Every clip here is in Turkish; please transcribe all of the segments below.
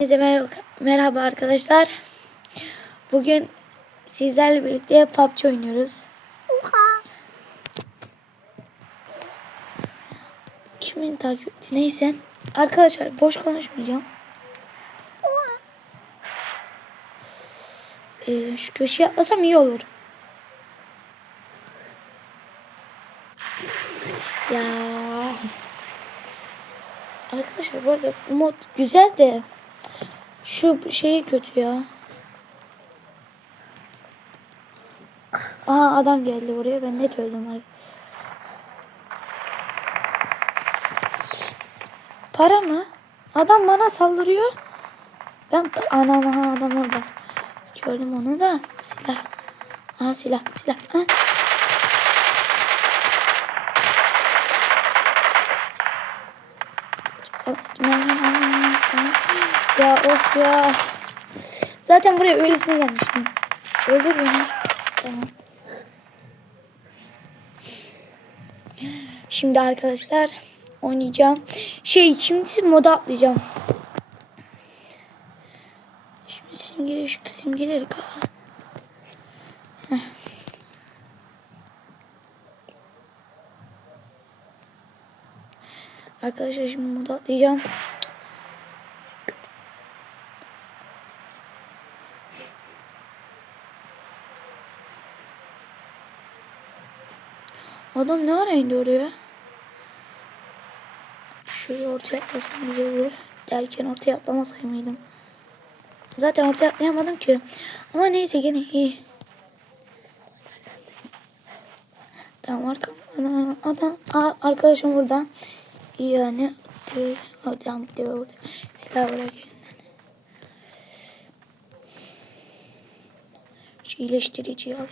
Herkese merhaba, merhaba arkadaşlar. Bugün sizlerle birlikte PUBG oynuyoruz. Kimin takip etti? Neyse. Arkadaşlar boş konuşmayacağım. Ee, şu köşeye atlasam iyi olur. Ya. Arkadaşlar bu arada bu mod güzel de şu şeyi kötü ya. Aha adam geldi oraya ben net öldüm. abi. Para mı? Adam bana saldırıyor. Ben anam adam orada. Gördüm onu da silah. Aha silah silah. Ha? Ya of ya. Zaten buraya öylesine gelmişim. Öldür beni. Tamam. Şimdi arkadaşlar oynayacağım. Şey şimdi moda atlayacağım. Şimdi simgeleri şu simgeleri kapat. Arkadaşlar şimdi moda atlayacağım. Adam ne ara indi oraya? Şöyle ortaya atlasam güzel olur. Derken ortaya atlamasay mıydım? Zaten ortaya atlayamadım ki. Ama neyse gene iyi. Tamam arkam adam, adam arkadaşım burada. İyi yani. Adam burada. Silah bırak elinden. Şu iyileştiriciyi al.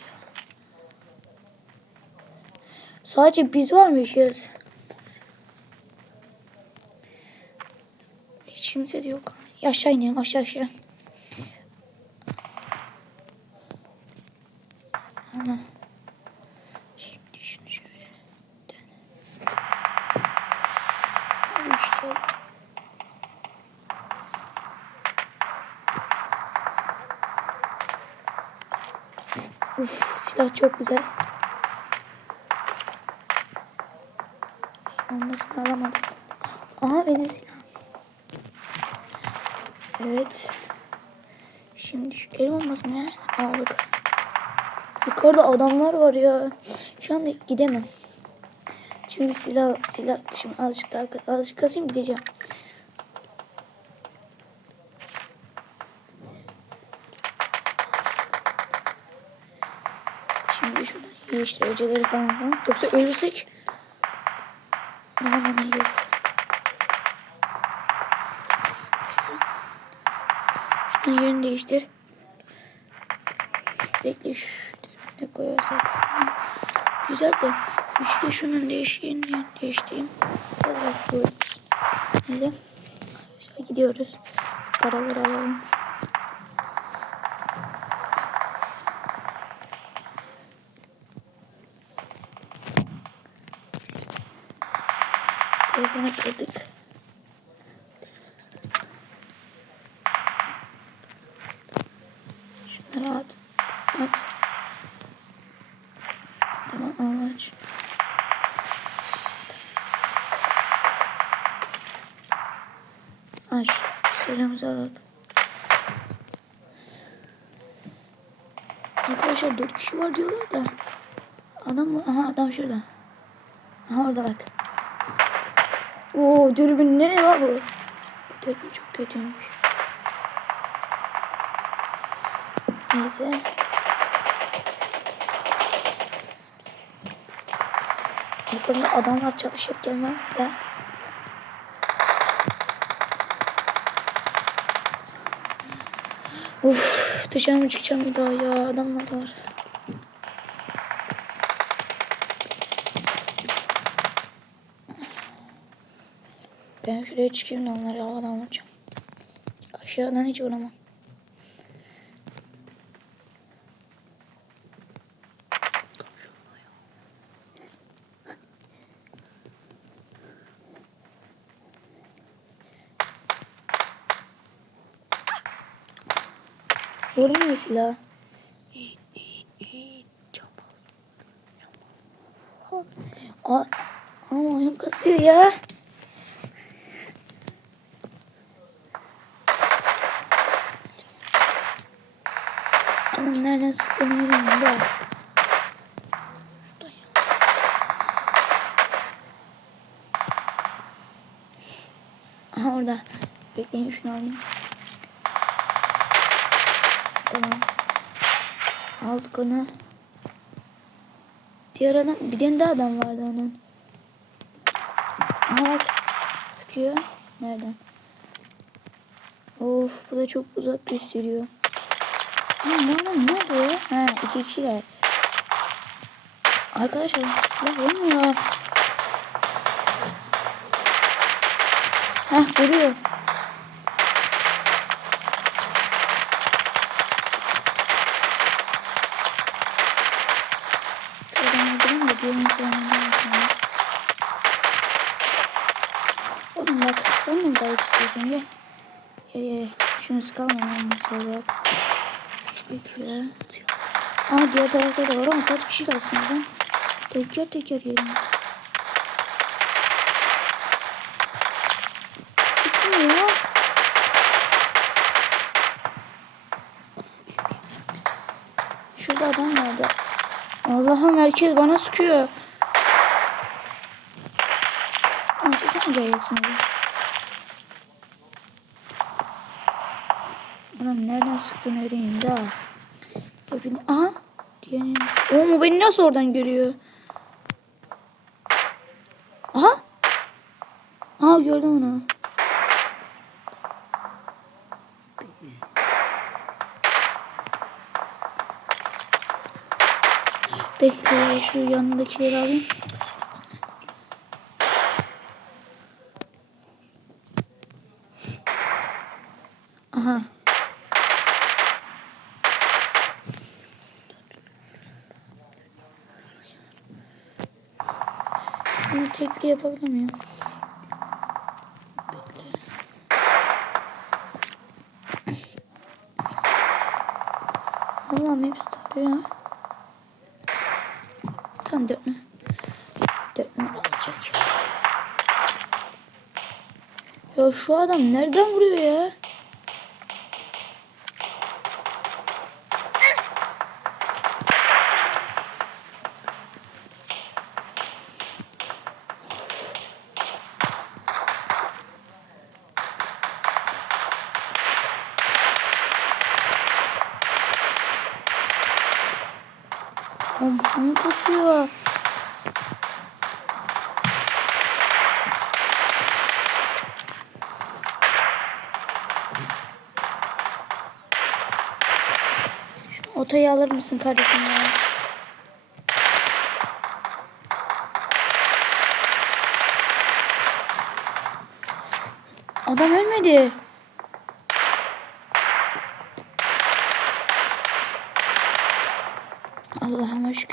Sadece biz varmışız. Hiç kimse de yok. Aşağı inelim aşağı aşağı. Ana. Şimdi şunu şöyle dön. İşte. Uf silah çok güzel. Alamadım. Aha benim silahım. Evet. Şimdi şu el olmasın ya. Aldık. Yukarıda adamlar var ya. Şu anda gidemem. Şimdi silah silah şimdi azıcık daha azıcık kasayım gideceğim. Şimdi şuradan iyileştiricileri falan falan. Yoksa ölürsek Değiştir. Bekle şu ne koyarsak. Güzel de işte şunun değiştiğini değiştireyim. Ya da. Neyse. Aşağı gidiyoruz. Paraları alalım. Telefonu kırdık. Dört kişi var diyorlar da. Adam mı? Aha adam şurada. Aha orada bak. Oo dürbün ne la bu? Bu dürbün çok kötüymüş. Neyse. Yukarıda adamlar çalışırken ben de Uf, dışarı mı çıkacağım bir daha ya adamlar var. Ben şuraya çıkayım da onları havadan vuracağım. Aşağıdan hiç vuramam. Çapaz. Aa, oyun kasıyor ya. Nereden bilmiyorum da. Aha orada. Bekleyin şunu alayım. Aldık onu. Diğer adam, bir tane daha adam vardı onun. Aha. Sıkıyor. Nereden? Of bu da çok uzak gösteriyor. Ne adam nerede ya? Ha iki kişiler. Arkadaşlar silah olmuyor. Heh vuruyor. Diğer tarafta da var ama kaç kişi kalsın oradan. Teker teker yiyelim. Sıkmıyor. Şurada adam vardı. Allah'ım herkes bana sıkıyor. Nasıl sen geleceksin abi? Adam nereden sıktığını öğreneyim daha. Beni... Aha! Diğerini... Oğlum o beni nasıl oradan görüyor? Aha! Aha gördüm onu. Bekle şu yanındakileri alayım. Aha. Bunu tekli yapabilir miyim? Allah'ım hepsi tarıyor. Tam dört mü? Dört mü alacak? Ya şu adam nereden vuruyor ya? Oyun kasıyor. Şu otoyu alır mısın kardeşim ya? Adam ölmedi.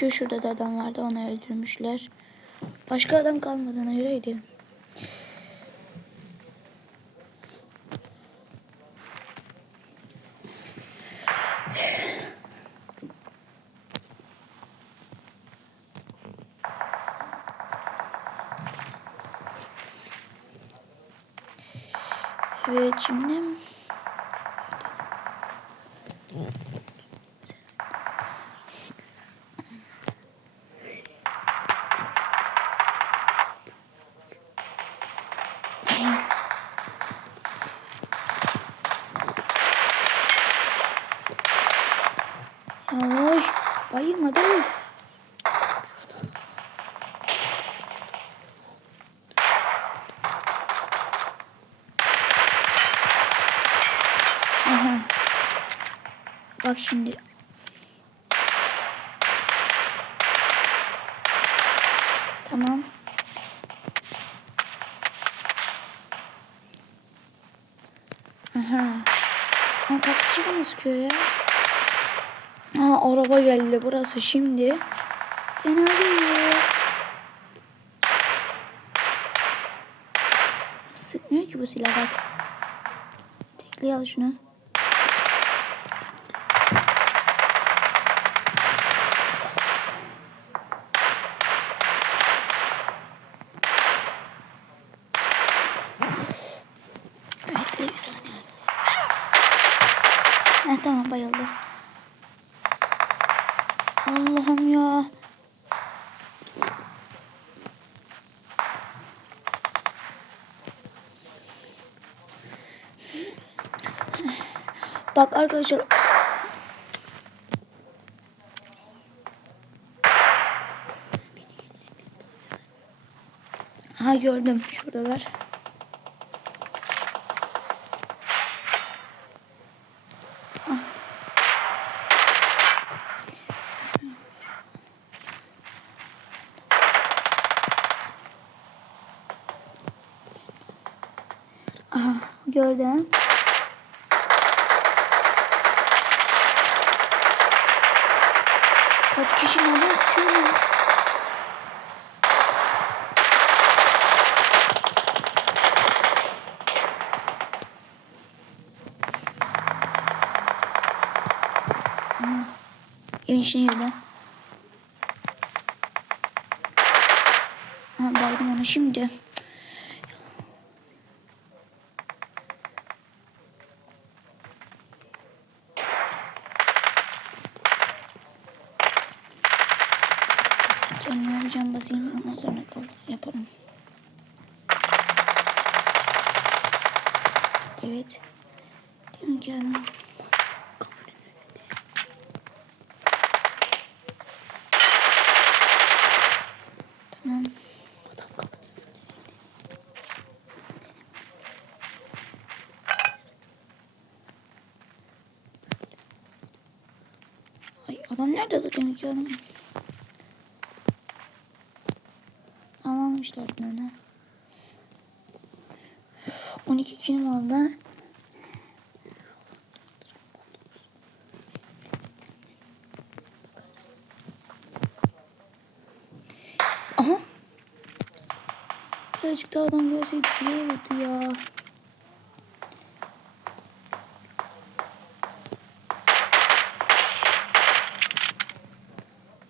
Şükür şurada da adam vardı onu öldürmüşler. Başka adam kalmadığına göre gidelim. Evet şimdi Yavaş. Bayılma değil. Aha. Bak şimdi. Tamam. Aha. Ama kaç kişi bana sıkıyor ya? Aa araba geldi burası şimdi. Cenaze Sıkmıyor ki bu silah bak. Tekli al şunu. Heh, tamam bayıldı. Allah'ım ya. Bak arkadaşlar. Ha gördüm şuradalar. Aha gördüm. Kaç kişi nereden sıkıyor? Evin içine girdi. Ha, baydım onu şimdi. Bir cam basayım ondan sonra kal yaparım. Evet. Değil mi? Tamam. Ay adam nerede de demek ki adam? Tamam almış dört tane. 12 kilim oldu. Aha. Birazcık daha adam gelseydi iyi olurdu ya.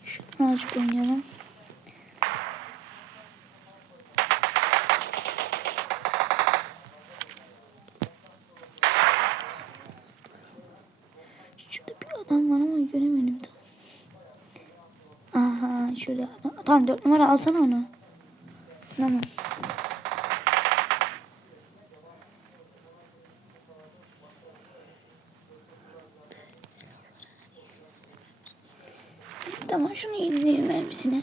Şunu azıcık oynayalım. Şurada bir adam var ama göremedim tam. Aha şurada. Tamam dört numara alsana onu. Tamam. Tamam şunu yenileyelim mermisine.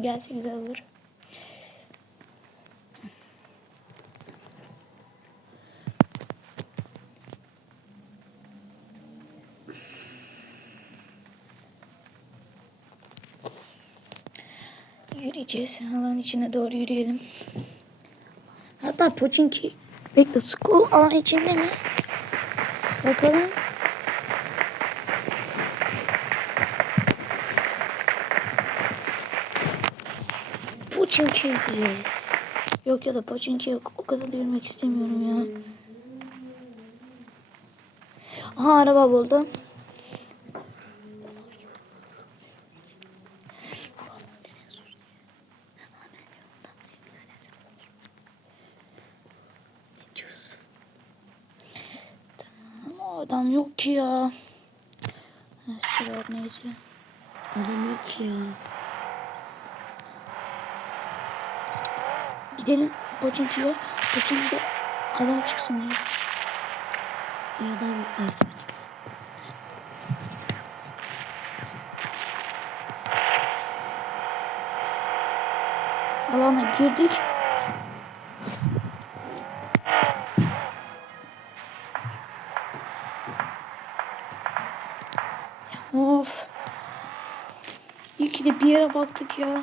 Adam gelse güzel olur. Yürüyeceğiz. Alan içine doğru yürüyelim. Hatta Poçinki bekle school alan içinde mi? Bakalım. Poçinki gideceğiz. Yok ya da Poçinki yok. O kadar da yürümek istemiyorum ya. Aha araba buldum. Ne diyorsun? Ama adam yok ki ya. Ha, Sıra neyse. Adam yok ya. Gidelim Poçinki'ye. Poçinki'de adam çıksın ya. İyi adam neyse. Alana girdik. Of. İyi ki de bir yere baktık ya.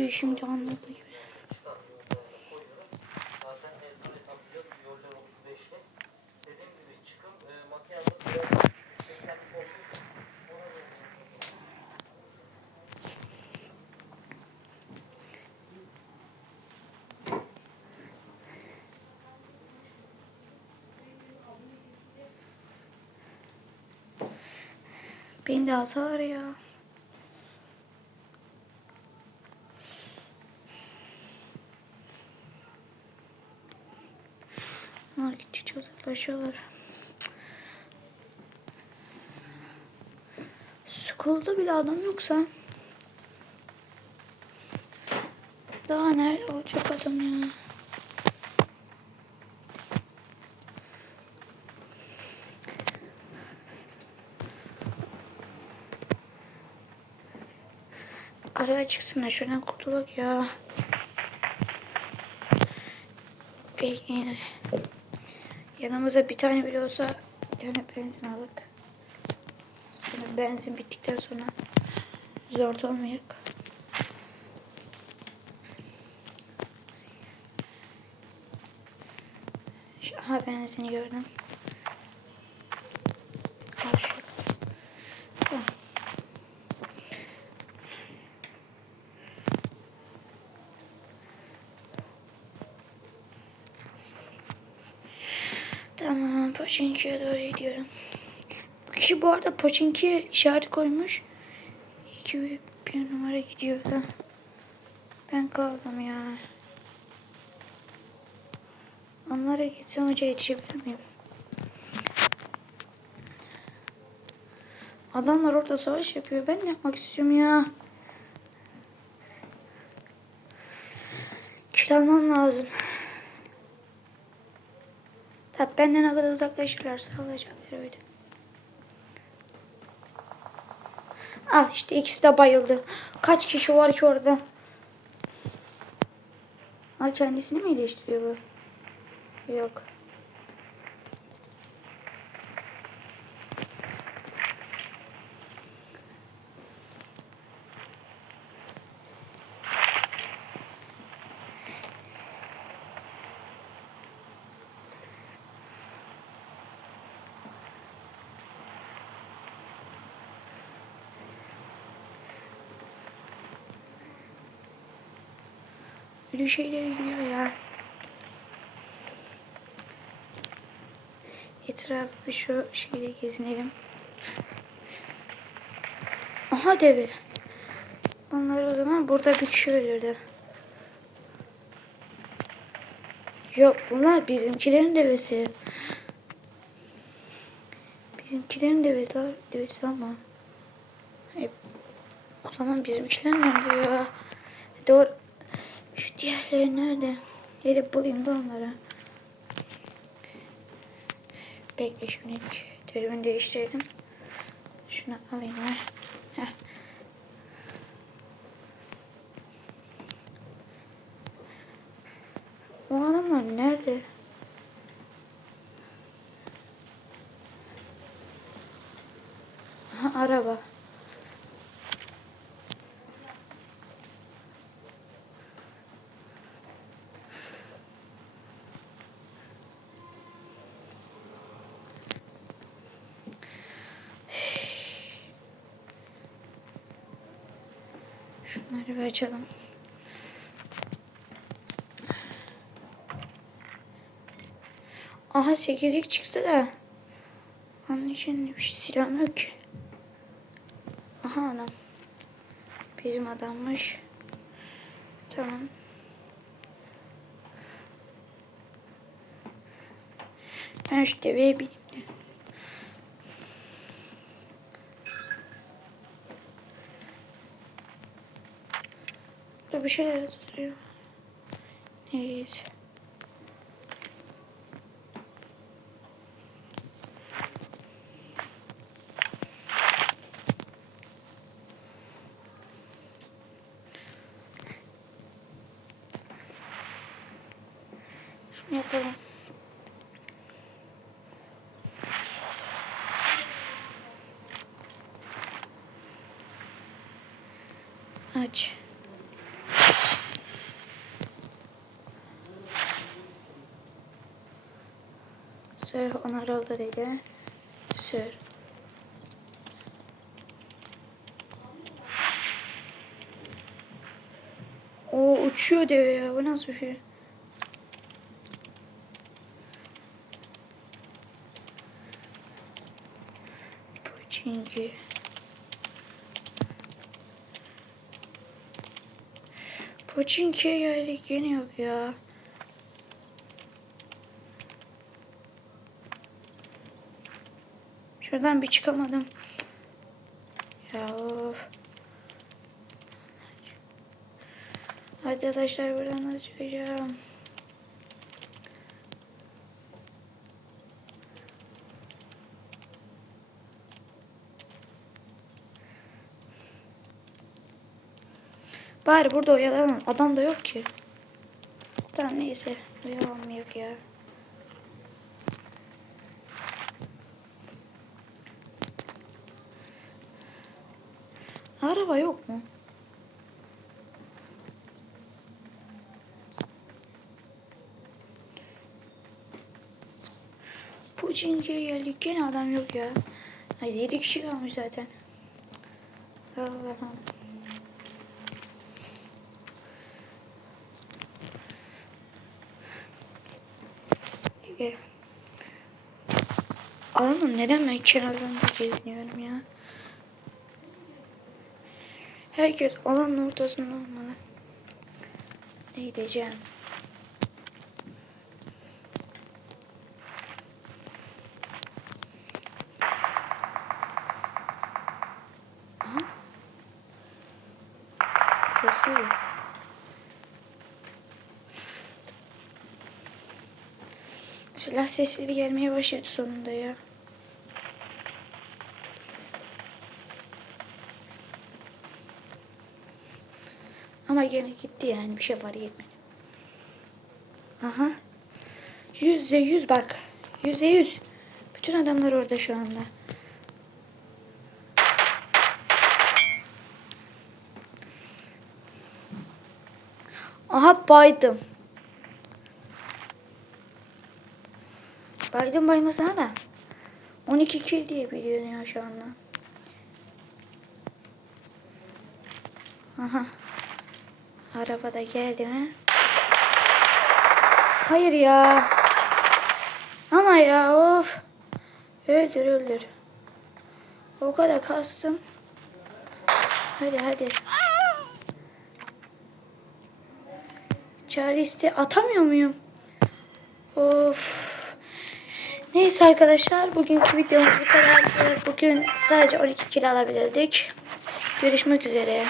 Ee, şimdi anladım. Beni de azar ya. Uzaklaşıyorlar. School'da bile adam yoksa daha nerede olacak adam ya? Araya çıksın da şuradan kurtulak ya. Ey, yine. Yanımıza bir tane bile olsa bir tane benzin aldık. Sonra benzin bittikten sonra zor olmayacak. Şu- Aha benzini gördüm. Tamam, Pochinki'ye doğru gidiyorum. Bu kişi bu arada Pochinki'ye işaret koymuş. İki bir, bir numara gidiyordu. Ben kaldım ya. Onlara gitsem hoca yetişebilir miyim? Adamlar orada savaş yapıyor. Ben ne yapmak istiyorum ya? Kil almam lazım. Tabi benden ne kadar uzaklaşırlarsa alacaklar öyle. Al işte ikisi de bayıldı. Kaç kişi var ki orada? Al kendisini mi iyileştiriyor bu? Yok. Öyle şeylere giriyor ya. Etrafı şu şeyle gezinelim. Aha deve. Bunlar o zaman burada bir kişi ölürdü. Yok bunlar bizimkilerin devesi. Bizimkilerin devesi, devesi ama. Hep. O zaman bizimkiler nerede ya? Doğru. Diğerleri nerede? Gelip bulayım da onları. Bekle şimdi dürbün değiştirelim. Şunu alayım ben. Heh. O adamlar nerede? Aha, araba. Şunları bir. Aha sekizlik çıktı da. Onun için bir şey yok ki. Aha adam. Bizim adammış. Tamam. Ben şu deveye bir şeyler tutuyor. Neyse. Şunu yapalım. arkadaşlar onarıldı dedi. Sür. O uçuyor diyor ya. Bu nasıl bir şey? Çünkü Poçinki'ye geldik yine yok ya. Şuradan bir çıkamadım. Ya of. Arkadaşlar buradan nasıl çıkacağım? Bari burada oyalanan adam da yok ki. Tamam neyse. Oyalanmayak ya. Araba yok mu? Puçinki'ye geldik gene adam yok ya. Ay 7 kişi kalmış zaten. Allah'ım. Ege. Alanım neden ben kenarlarında geziniyorum ya? Herkes alanın ortasında olmalı. Ne gideceğim? Ses geliyor. Silah sesleri gelmeye başladı sonunda ya. Gene gitti yani bir şey fark etmedi. Aha. Yüzde yüz bak. Yüzde yüz. Bütün adamlar orada şu anda. Aha baydım. Baydım baymasana da. 12 kill diye biliyorum ya şu anda. Aha. Arabada geldi mi? Hayır ya. Ama ya of. Öldür öldür. O kadar kastım. Hadi hadi. Çağrı iste atamıyor muyum? Of. Neyse arkadaşlar bugünkü videomuz bu kadar. Bugün sadece 12 kilo alabildik. Görüşmek üzere.